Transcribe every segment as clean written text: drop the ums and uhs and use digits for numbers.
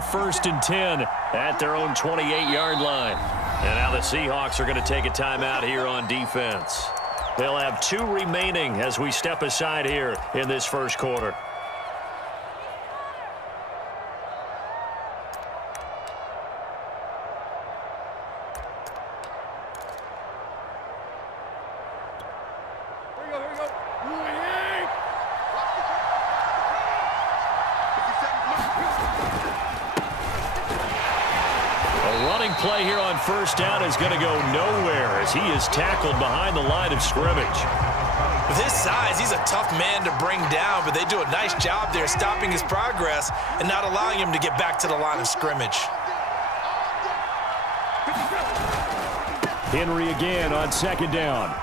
First and 10 at their own 28-yard line. And now the Seahawks are going to take a timeout here on defense. They'll have 2 remaining as we step aside here in this first quarter. Play here on first down is going to go nowhere as he is tackled behind the line of scrimmage. With his size, he's a tough man to bring down, but they do a nice job there stopping his progress and not allowing him to get back to the line of scrimmage. Henry again on second down.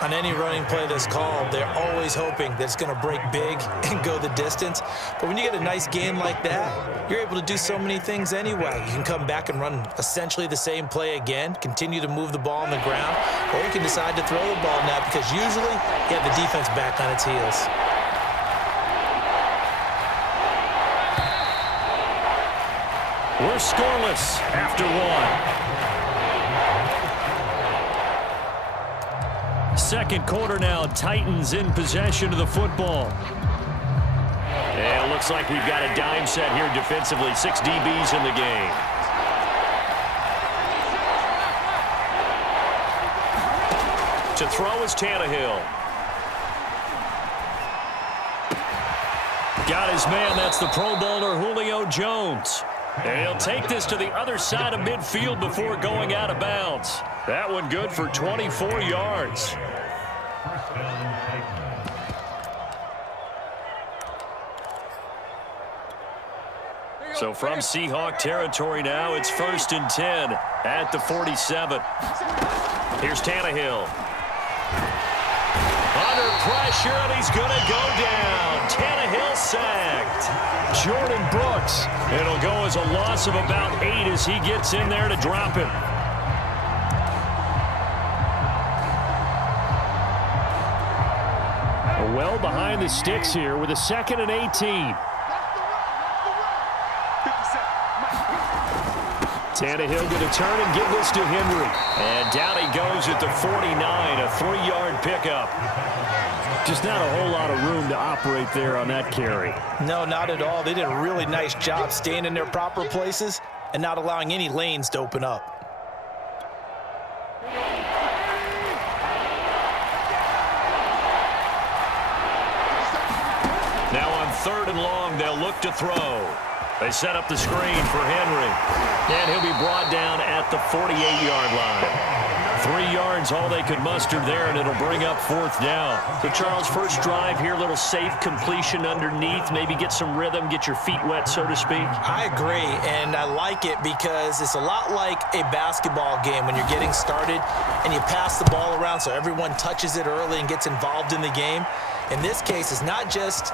On any running play that's called, they're always hoping that it's going to break big and go the distance. But when you get a nice game like that, you're able to do so many things anyway. You can come back and run essentially the same play again, continue to move the ball on the ground, or you can decide to throw the ball now because usually you have the defense back on its heels. We're scoreless after 1. Second quarter now, Titans in possession of the football. And it looks like we've got a dime set here defensively. 6 DBs in the game. To throw is Tannehill. Got his man, that's the Pro Bowler Julio Jones. And he'll take this to the other side of midfield before going out of bounds. That one good for 24 yards. So from Seahawk territory now, it's first and 10 at the 47. Here's Tannehill. Under pressure, and he's going to go down. Tannehill sacked. Jordan Brooks. It'll go as a loss of about 8 as he gets in there to drop him. Well behind the sticks here with a 2nd and 18. Tannehill going to turn and give this to Henry. And down he goes at the 49, a 3-yard pickup. Just not a whole lot of room to operate there on that carry. No, not at all. They did a really nice job staying in their proper places and not allowing any lanes to open up. Now on 3rd and long, they'll look to throw. They set up the screen for Henry. And he'll be brought down at the 48-yard line. 3 yards, all they could muster there, and it'll bring up 4th down. So, Charles, first drive here, little safe completion underneath. Maybe get some rhythm, get your feet wet, so to speak. I agree, and I like it because it's a lot like a basketball game when you're getting started and you pass the ball around so everyone touches it early and gets involved in the game. In this case, it's not just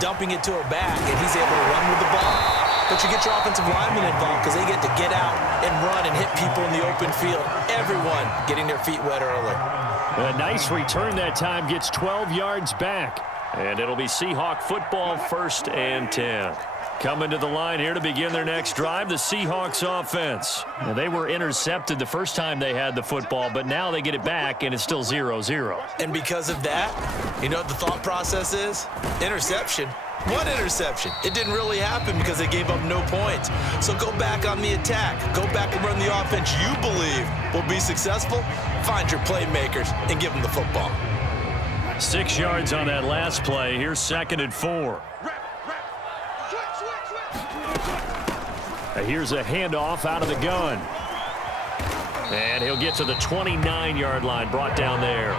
dumping it to a back and he's able to run with the ball, but you get your offensive linemen involved because they get to get out and run and hit people in the open field. Everyone getting their feet wet early. A nice return that time, gets 12 yards back. And it'll be Seahawk football, 1st and 10. Coming to the line here to begin their next drive, the Seahawks offense. Now, they were intercepted the first time they had the football, but now they get it back, and it's still 0-0. And because of that, you know what the thought process is? Interception. What interception? It didn't really happen because they gave up no points. So go back on the attack. Go back and run the offense you believe will be successful. Find your playmakers and give them the football. 6 yards on that last play. Here's 2nd and 4. Here's a handoff out of the gun. And he'll get to the 29-yard line, brought down there.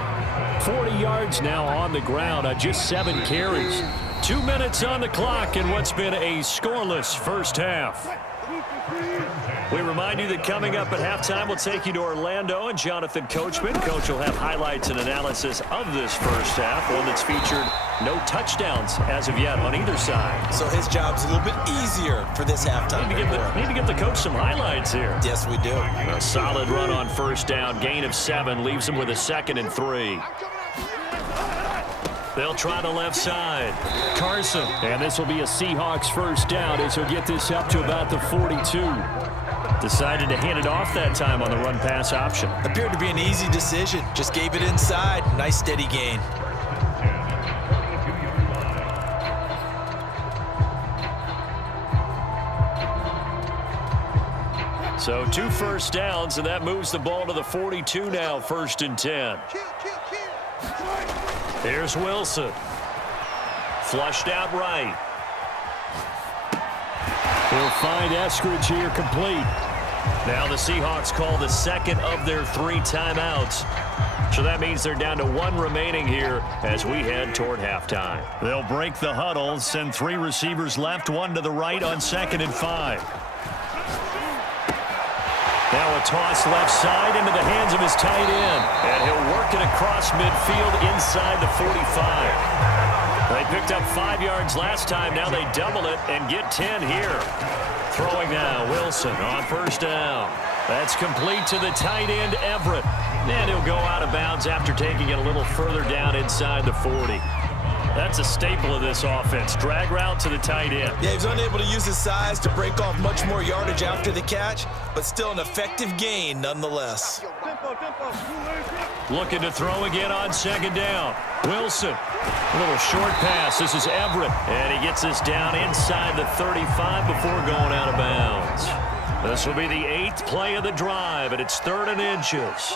40 yards now on the ground on just 7 carries. 2 minutes on the clock in what's been a scoreless first half. We remind you that coming up at halftime, we'll take you to Orlando and Jonathan Coachman. Coach will have highlights and analysis of this first half, one that's featured no touchdowns as of yet on either side. So his job's a little bit easier for this halftime. Need to give the coach some highlights here. Yes, we do. A solid run on first down, gain of 7, leaves him with a 2nd and 3. They'll try the left side. Carson. And this will be a Seahawks first down as he'll get this up to about the 42. Decided to hand it off that time on the run-pass option. Appeared to be an easy decision. Just gave it inside. Nice steady gain. So 2 first downs, and that moves the ball to the 42 now, 1st and 10. Here's Wilson. Flushed out right. He'll find Eskridge here complete. Now the Seahawks call the second of their 3 timeouts. So that means they're down to 1 remaining here as we head toward halftime. They'll break the huddle, send 3 receivers left, 1 to the right on 2nd and 5. Now a toss left side into the hands of his tight end. And he'll work it across midfield inside the 45. They picked up 5 yards last time. Now they double it and get 10 here. Throwing now, Wilson on 1st down. That's complete to the tight end, Everett. And he'll go out of bounds after taking it a little further down inside the 40. That's a staple of this offense. Drag route to the tight end. Yeah, he was unable to use his size to break off much more yardage after the catch, but still an effective gain nonetheless. Looking to throw again on 2nd down. Wilson. A little short pass. This is Everett. And he gets this down inside the 35 before going out of bounds. This will be the 8th play of the drive, and it's 3rd and inches.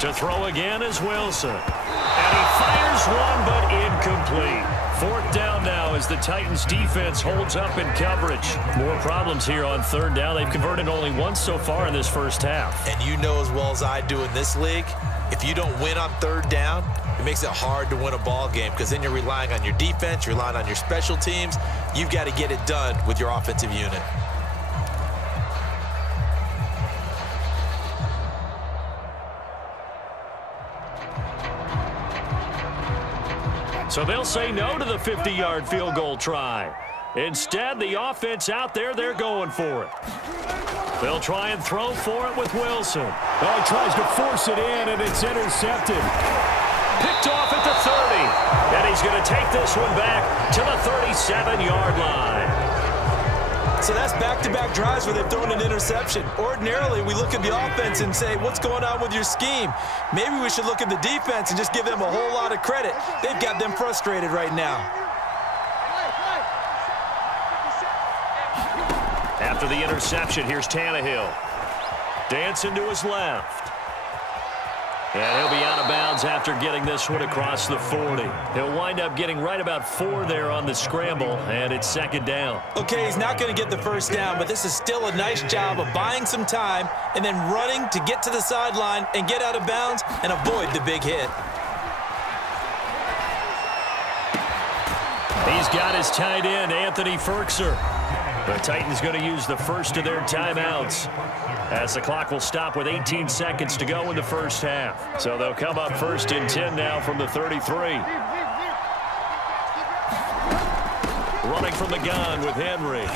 To throw again is Wilson. And he fires one, but incomplete. 4th down now as the Titans defense holds up in coverage. More problems here on 3rd down. They've converted only once so far in this first half. And you know as well as I do in this league, if you don't win on 3rd down, it makes it hard to win a ball game because then you're relying on your defense, you're relying on your special teams. You've got to get it done with your offensive unit. So they'll say no to the 50-yard field goal try. Instead, the offense out there, they're going for it. They'll try and throw for it with Wilson. Oh, he tries to force it in, and it's intercepted. Picked off at the 30. And he's going to take this one back to the 37-yard line. So that's back-to-back drives where they've thrown an interception. Ordinarily, we look at the offense and say, what's going on with your scheme? Maybe we should look at the defense and just give them a whole lot of credit. They've got them frustrated right now. After the interception, here's Tannehill. Dancing to his left. And he'll be out of bounds after getting this one across the 40. He'll wind up getting right about 4 there on the scramble, and it's 2nd down. Okay, he's not going to get the 1st down, but this is still a nice job of buying some time and then running to get to the sideline and get out of bounds and avoid the big hit. He's got his tight end, Anthony Ferkser. The Titans going to use the first of their timeouts as the clock will stop with 18 seconds to go in the first half. So they'll come up 1st and 10 now from the 33. Running from the gun with Henry.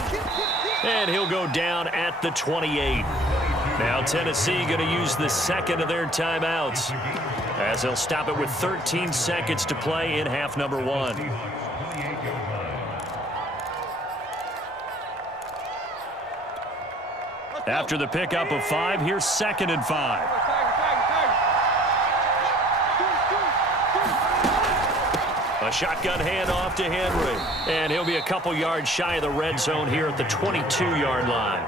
And he'll go down at the 28. Now Tennessee going to use the 2nd of their timeouts as they'll stop it with 13 seconds to play in half number 1. After the pickup of 5, here's 2nd and 5. A shotgun handoff to Henry. And he'll be a couple yards shy of the red zone here at the 22-yard line.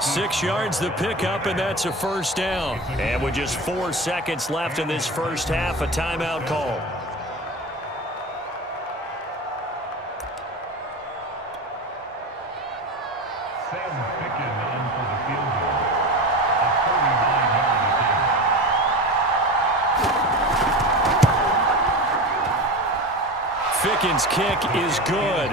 6 yards the pickup, and that's a 1st down. And with just 4 seconds left in this first half, a timeout call. Ficken's kick is good.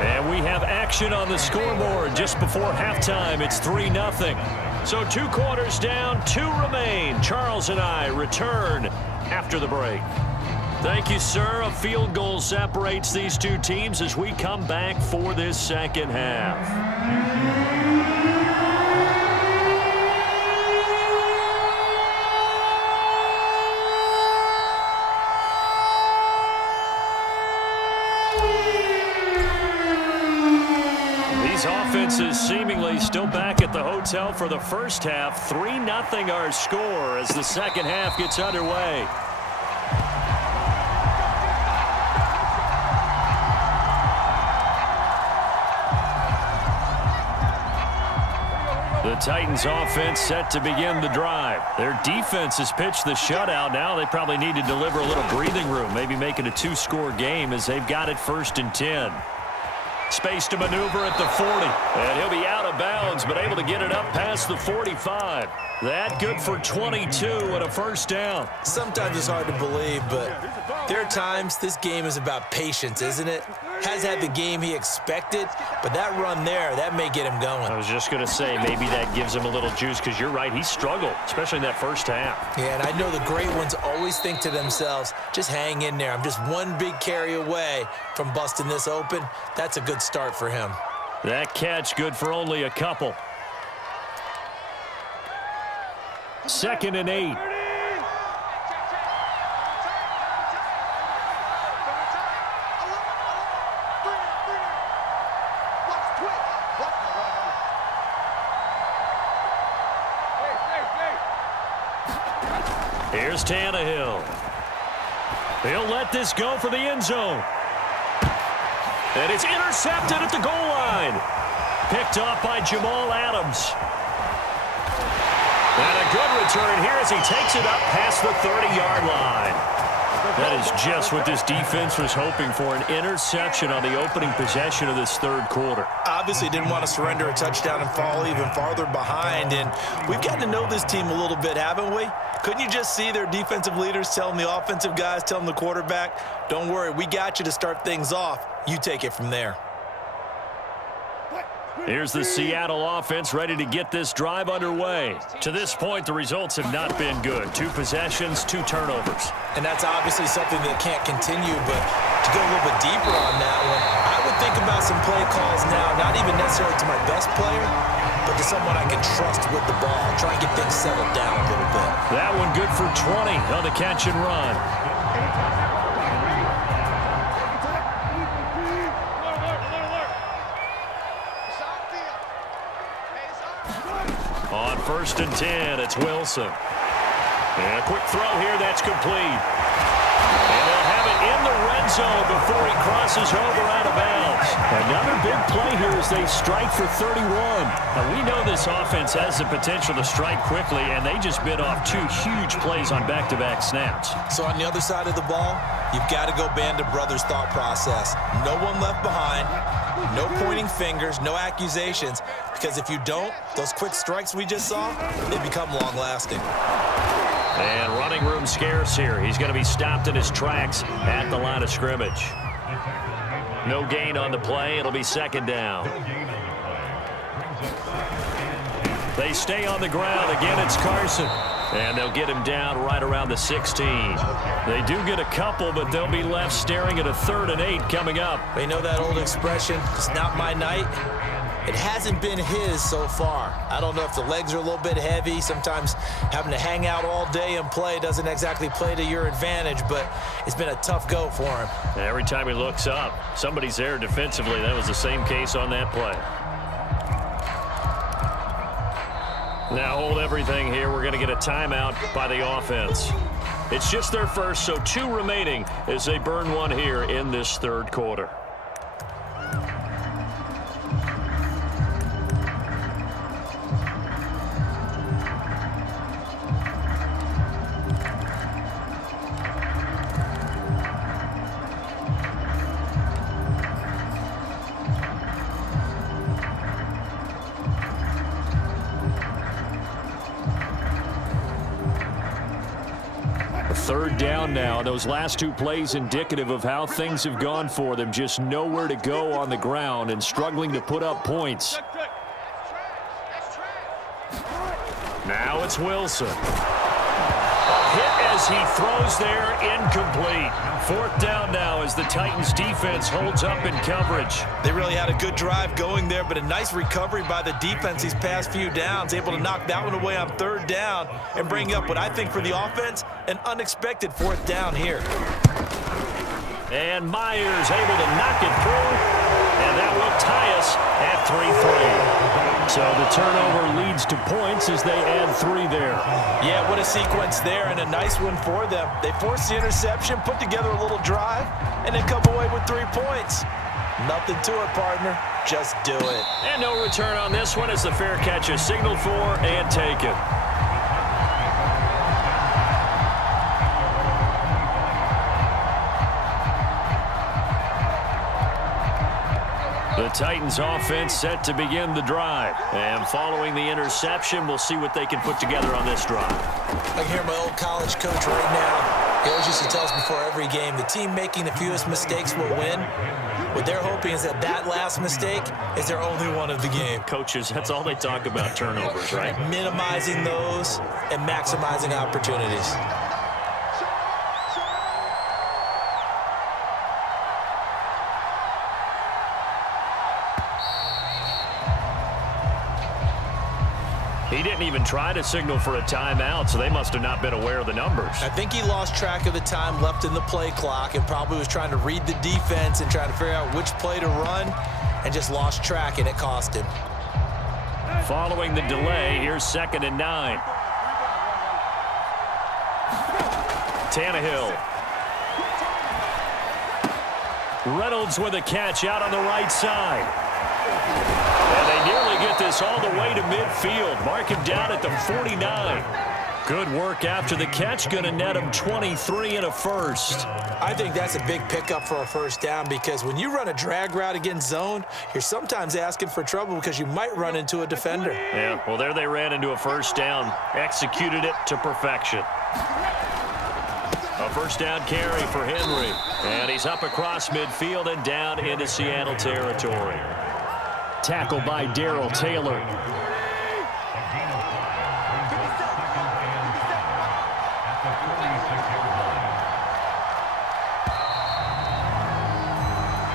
And we have action on the scoreboard just before halftime. It's 3-0. So 2 quarters down, 2 remain. Charles and I return after the break. Thank you, sir. A field goal separates these 2 teams as we come back for this second half. these offenses seemingly still back at the hotel for the first half. 3-0 our score as the second half gets underway. The Titans offense set to begin the drive. Their defense has pitched the shutout. Now they probably need to deliver a little breathing room, maybe make it a 2-score game as they've got it 1st and 10. Space to maneuver at the 40. And he'll be out of bounds, but able to get it up past the 45. That good for 22 and a first down. Sometimes it's hard to believe, but there are times this game is about patience, isn't it? Has had the game he expected, but that run there, that may get him going. I was just going to say, maybe that gives him a little juice because you're right, he struggled, especially in that first half. Yeah, and I know the great ones always think to themselves, just hang in there. I'm just one big carry away from busting this open. That's a good start for him. That catch good for only a couple. 2nd and 8. Here's Tannehill. He'll let this go for the end zone. And it's intercepted at the goal line. Picked off by Jamal Adams. And a good return here as he takes it up past the 30-yard line. That is just what this defense was hoping for, an interception on the opening possession of this third quarter. Obviously didn't want to surrender a touchdown and fall even farther behind, and we've gotten to know this team a little bit, haven't we? Couldn't you just see their defensive leaders telling the offensive guys, telling the quarterback, don't worry, we got you to start things off. You take it from there. Here's the Seattle offense ready to get this drive underway. To this point, the results have not been good. 2 possessions, 2 turnovers. And that's obviously something that can't continue, but to go a little bit deeper on that one, I would think about some play calls now, not even necessarily to my best player, but to someone I can trust with the ball. Try and get things settled down a little bit. That one good for 20 on the catch and run. On 1st and 10, it's Wilson. And a quick throw here, that's complete. And they'll have it in the red zone before he crosses over out of bounds. Another big play here as they strike for 31. Now, we know this offense has the potential to strike quickly, and they just bit off 2 huge plays on back-to-back snaps. So on the other side of the ball, you've got to go Band of Brothers thought process. No one left behind. No pointing fingers, no accusations, because if you don't, those quick strikes we just saw, they become long-lasting. And running room scarce here. He's going to be stopped in his tracks at the line of scrimmage. No gain on the play. It'll be 2nd down. They stay on the ground. Again, it's Carson. And they'll get him down right around the 16. They do get a couple, but they'll be left staring at a 3rd and 8 coming up. You know that old expression, it's not my night? It hasn't been his so far. I don't know if the legs are a little bit heavy. Sometimes having to hang out all day and play doesn't exactly play to your advantage, but it's been a tough go for him. Every time he looks up, somebody's there defensively. That was the same case on that play. Now hold everything here. We're going to get a timeout by the offense. It's just their first, so 2 remaining as they burn one here in this third quarter. Third down now. Those last 2 plays indicative of how things have gone for them. Just nowhere to go on the ground and struggling to put up points. Now it's Wilson. A hit as he throws there, incomplete. 4th down now as the Titans defense holds up in coverage. They really had a good drive going there, but a nice recovery by the defense these past few downs, able to knock that one away on 3rd down and bring up what I think for the offense, an unexpected 4th down here. And Myers able to knock it through, and that will tie us at So the turnover leads to points as they add 3 there. Yeah, what a sequence there, and a nice one for them. They forced the interception, put together a little drive, and then come away with 3 points. Nothing to it, partner. Just do it. And no return on this one as the fair catch is signaled for and taken. The Titans offense set to begin the drive. And following the interception, we'll see what they can put together on this drive. I can hear my old college coach right now. He always used to tell us before every game, the team making the fewest mistakes will win. What they're hoping is that that last mistake is their only one of the game. Coaches, that's all they talk about, turnovers, right? Minimizing those and maximizing opportunities. He didn't even try to signal for a timeout, so they must have not been aware of the numbers. I think he lost track of the time left in the play clock and probably was trying to read the defense and trying to figure out which play to run and just lost track, and it cost him. Following the delay, here's 2nd and 9. Tannehill. Reynolds with a catch out on the right side. And they nearly get this all the way to midfield. Mark him down at the 49. Good work after the catch. Going to net him 23 and a first. I think that's a big pickup for a first down because when you run a drag route against zone, you're sometimes asking for trouble because you might run into a defender. Yeah, well, there they ran into a first down. Executed it to perfection. A first down carry for Henry. And he's up across midfield and down into Seattle territory. Tackle by Darrell Taylor.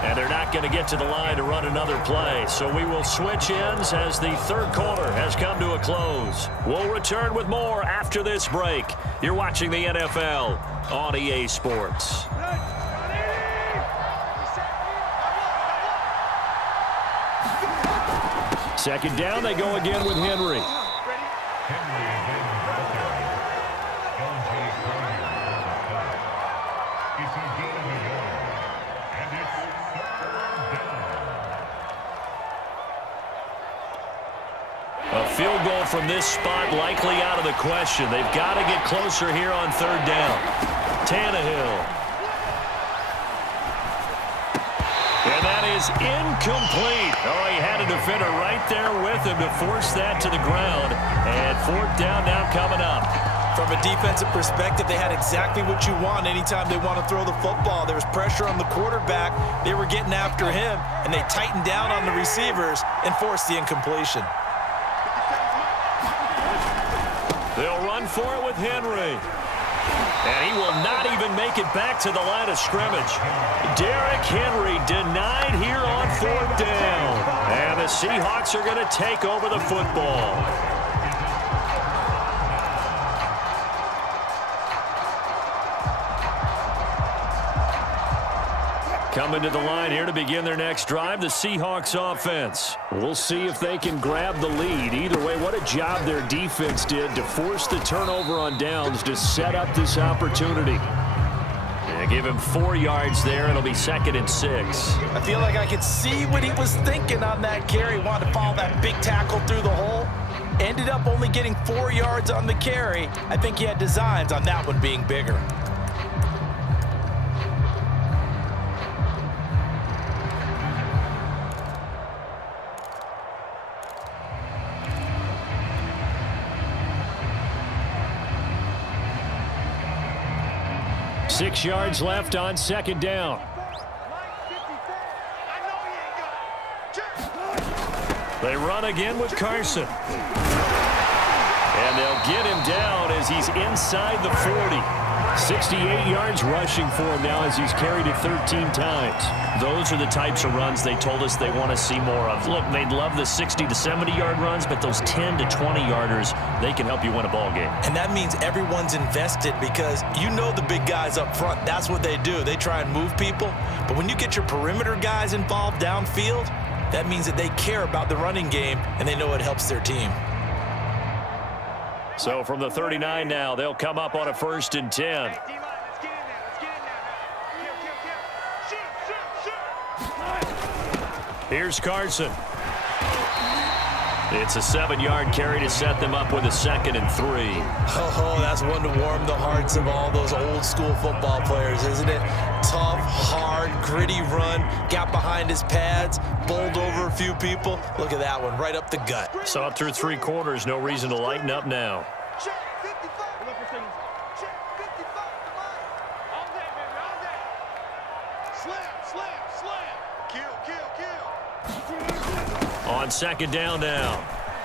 And they're not going to get to the line to run another play. So we will switch ends as the third quarter has come to a close. We'll return with more after this break. You're watching the NFL on EA Sports. Second down, they go again with Henry. A field goal from this spot likely out of the question. They've got to get closer here on 3rd down. Tannehill. And that is incomplete. Oh, he had a defender right there with him to force that to the ground. And 4th down now coming up. From a defensive perspective, they had exactly what you want anytime they want to throw the football. There was pressure on the quarterback. They were getting after him, and they tightened down on the receivers and forced the incompletion. They'll run for it with Henry. And he will not even make it back to the line of scrimmage. Derrick Henry denied here on 4th down. And the Seahawks are going to take over the football. Coming to the line here to begin their next drive, the Seahawks offense. We'll see if they can grab the lead. Either way, what a job their defense did to force the turnover on downs to set up this opportunity. And give him 4 yards there. It'll be 2nd and 6. I feel like I could see what he was thinking on that carry. Wanted to follow that big tackle through the hole. Ended up only getting 4 yards on the carry. I think he had designs on that one being bigger. Six yards left on 2nd down. They run again with Carson. And they'll get him down as he's inside the 40. 68 yards rushing for him now as he's carried it 13 times. Those are the types of runs they told us they want to see more of. Look, they'd love the 60 to 70-yard runs, but those 10 to 20-yarders, they can help you win a ball game. And that means everyone's invested because you know the big guys up front. That's what they do. They try and move people. But when you get your perimeter guys involved downfield, That means that they care about the running game, and they know it helps their team. So from the 39 now, they'll come up on a 1st and 10. Here's Carson. It's a 7-yard carry to set them up with a 2nd and 3. Oh, that's one to warm the hearts of all those old school football players, isn't it? Tough, hard, gritty run, got behind his pads, bowled over a few people. Look at that one, right up the gut. Saw it through 3 quarters, no reason to lighten up now. On 2nd down now,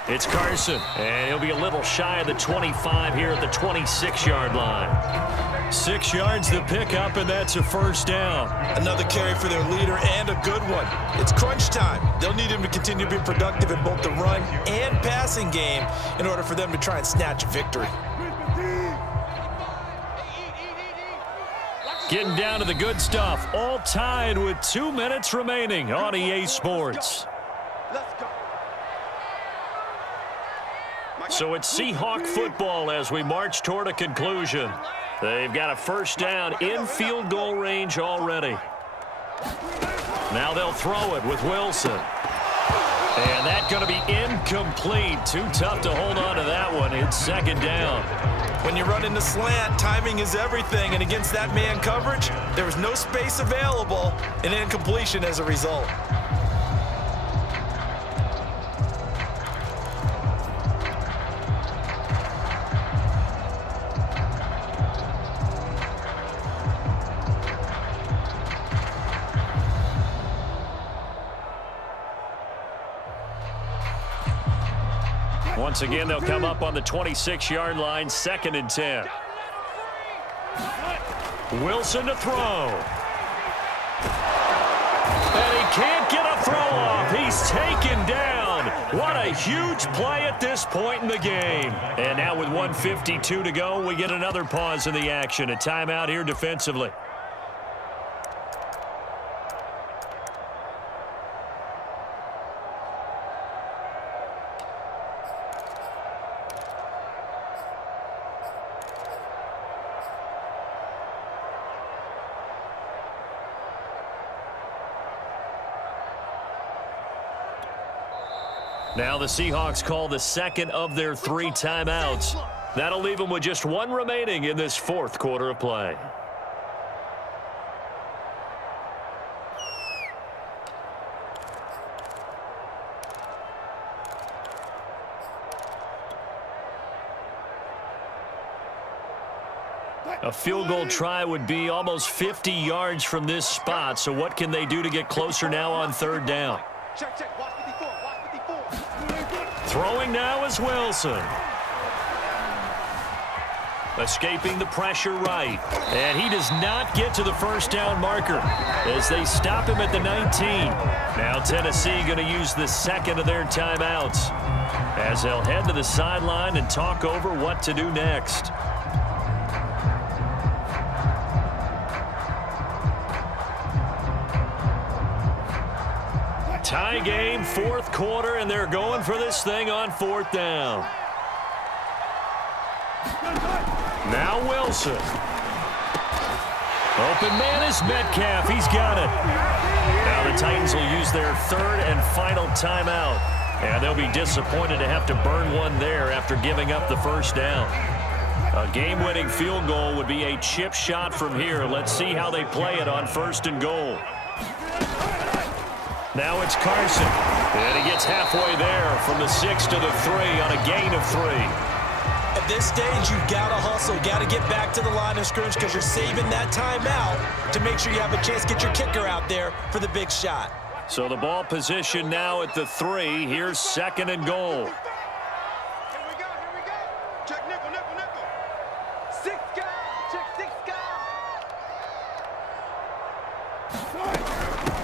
it's Carson, and he'll be a little shy of the 25 here at the 26-yard line. 6 yards to pick up, and that's a 1st down. Another carry for their leader, and a good one. It's crunch time. They'll need him to continue to be productive in both the run and passing game in order for them to try and snatch a victory. Getting down to the good stuff, all tied with 2 minutes remaining on EA Sports. So it's Seahawk football as we march toward a conclusion. They've got a 1st down in field goal range already. Now they'll throw it with Wilson. And that's going to be incomplete. Too tough to hold on to that one. It's 2nd down. When you run in the slant, timing is everything. And against that man coverage, there was no space available, and incompletion as a result. Once again, they'll come up on the 26-yard line, 2nd and 10. Wilson to throw. And he can't get a throw off. He's taken down. What a huge play at this point in the game. And now with 1:52 to go, we get another pause in the action. A timeout here defensively. Now the Seahawks call the 2nd of their 3 timeouts. That'll leave them with just 1 remaining in this 4th quarter of play. A field goal try would be almost 50 yards from this spot, so what can they do to get closer now on 3rd down? Throwing now is Wilson. Escaping the pressure right. And he does not get to the 1st down marker as they stop him at the 19. Now Tennessee going to use the 2nd of their timeouts as they'll head to the sideline and talk over what to do next. Tie game, 4th quarter, and they're going for this thing on 4th down. Now Wilson. Open man is Metcalf. He's got it. Now the Titans will use their 3rd and final timeout. And they'll be disappointed to have to burn one there after giving up the 1st down. A game-winning field goal would be a chip shot from here. Let's see how they play it on 1st and goal. Now it's Carson, and he gets halfway there from the 6 to the 3 on a gain of 3. At this stage, you've got to hustle, got to get back to the line of scrimmage because you're saving that timeout to make sure you have a chance to get your kicker out there for the big shot. So the ball position now at the 3. Here's 2nd and goal. Here we go. Check nickel. 6 guys. Check 6 guys.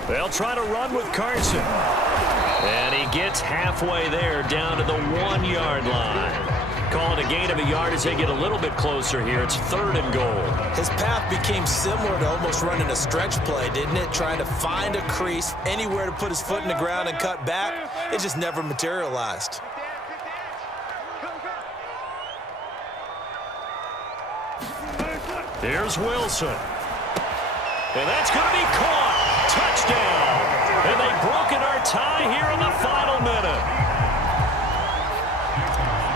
They'll try to run with Carson. And he gets halfway there down to the 1-yard line. call it a gain of a yard as they get a little bit closer here. It's 3rd and goal. His path became similar to almost running a stretch play, didn't it? Trying to find a crease, anywhere to put his foot in the ground and cut back. It just never materialized. Here's Wilson. And that's going to be caught. Touchdown. And they've broken our tie here in the final minute.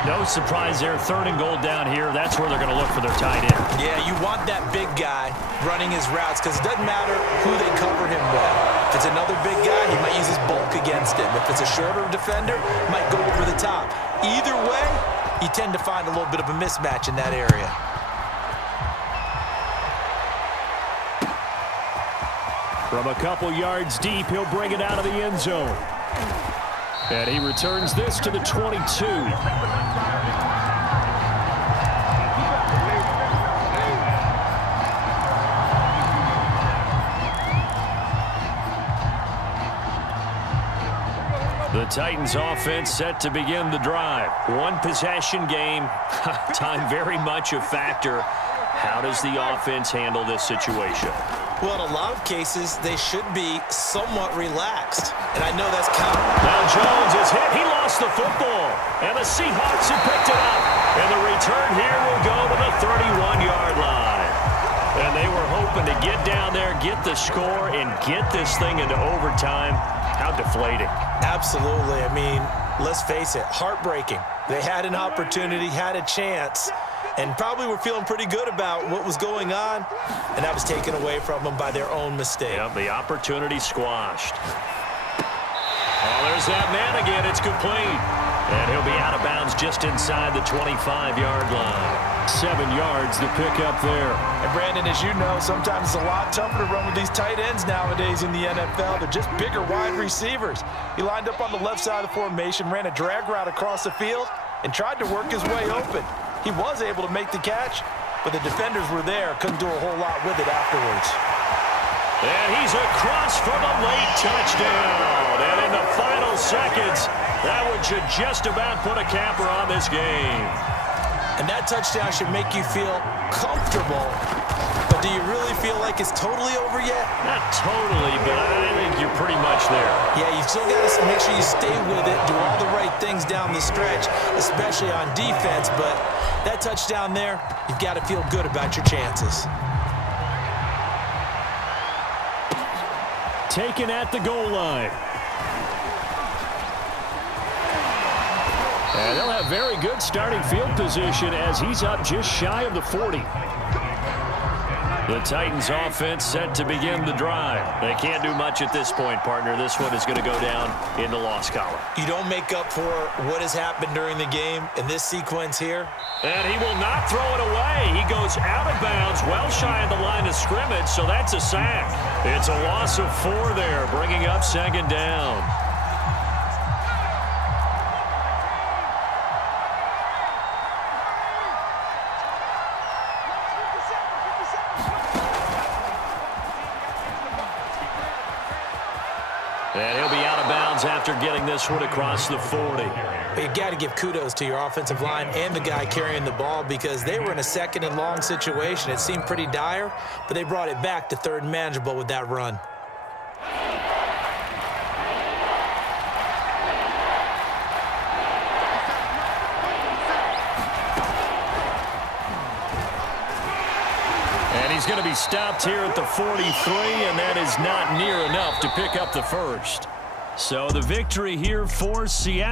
No surprise there. 3rd and goal down here. That's where they're going to look for their tight end. Yeah, you want that big guy running his routes because it doesn't matter who they cover him with. If it's another big guy, he might use his bulk against him. If it's a shorter defender, he might go over the top. Either way, you tend to find a little bit of a mismatch in that area. From a couple yards deep, he'll bring it out of the end zone. And he returns this to the 22. The Titans offense set to begin the drive. One possession game. Time very much a factor. How does the offense handle this situation? Well, in a lot of cases, they should be somewhat relaxed. And I know that's counter. Now Jones is hit. He lost the football. And the Seahawks have picked it up. And the return here will go to the 31-yard line. And they were hoping to get down there, get the score, and get this thing into overtime. How deflating. Absolutely. I mean, let's face it, heartbreaking. They had an opportunity, had a chance, and probably were feeling pretty good about what was going on, and that was taken away from them by their own mistake. Yep, the opportunity squashed. Oh, there's that man again. It's complete. And he'll be out of bounds just inside the 25-yard line. 7 yards to pick up there. And Brandon, as you know, sometimes it's a lot tougher to run with these tight ends nowadays in the NFL. They're just bigger wide receivers. He lined up on the left side of the formation, ran a drag route across the field, and tried to work his way open. He was able to make the catch, but the defenders were there, couldn't do a whole lot with it afterwards. And he's across for the late touchdown. And in the final seconds, that one should just about put a capper on this game. And that touchdown should make you feel comfortable. But do you really feel like it's totally over yet? Not totally, but I think you're pretty much there. Yeah, you've still got to make sure you stay with it, do all the right things down the stretch, especially on defense. But that touchdown there, you've got to feel good about your chances. Taken at the goal line. And they'll have very good starting field position as he's up just shy of the 40. The Titans offense set to begin the drive. They can't do much at this point, partner. This one is going to go down in the loss column. You don't make up for what has happened during the game in this sequence here. And he will not throw it away. He goes out of bounds, well shy of the line of scrimmage, so that's a sack. It's a loss of 4 there, bringing up 2nd down. And he'll be out of bounds after getting this one across the 40. You got to give kudos to your offensive line and the guy carrying the ball because they were in a 2nd and long situation. It seemed pretty dire, but they brought it back to 3rd and manageable with that run. And he's going to be stopped here at the 43, and that is not near enough to pick up the first. So the victory here for Seattle.